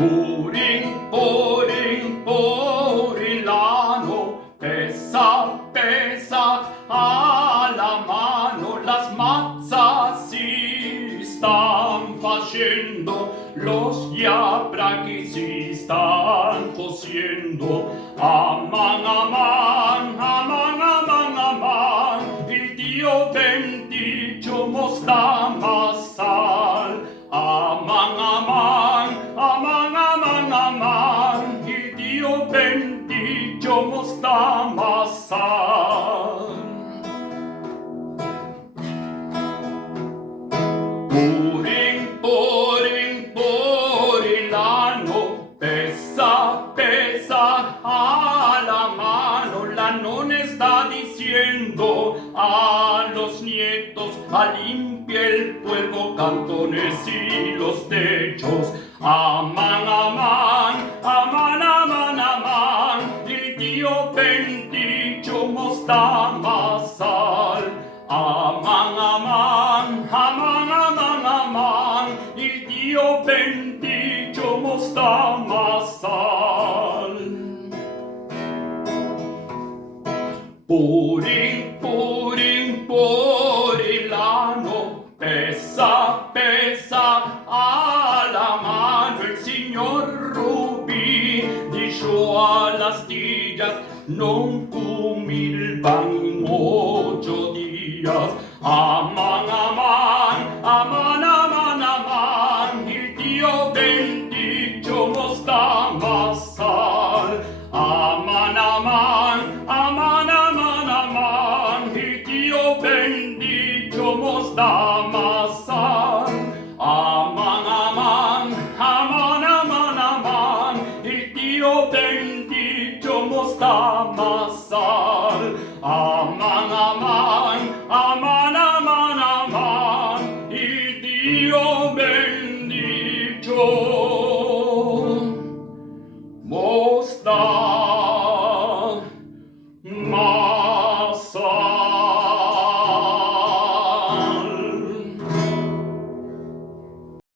Purin, purin, purilano, pesa, pesa a la mano, las mazzas si están facendo, los yapraquis si están cociendo, aman, aman, aman, aman, aman, il Dio bendito mostra masal, aman, aman, aman, aman, aman, il Dio bendito mostra masal. Purin, purin, purilano, pesa, pesa a la mano, la nonna está diciendo a los nietos, a limpia el polvo, cantones y los techos, aman, aman, aman, aman, aman, il Dio bendito mostra masal, aman, aman, aman, aman, aman, il Dio bendito mostra masal. Purin, purin, purilano, pesa, pesa a la mano, el signor Rubì dijo a las tías, non cumilban in 8 días, aman, aman, aman, aman, aman, il Dio bendito mostra masal, aman, aman, aman, aman, aman, il Dio bendito mostra masal, aman, aman, aman, aman, aman, il Dio bendito mostra masal, aman, aman.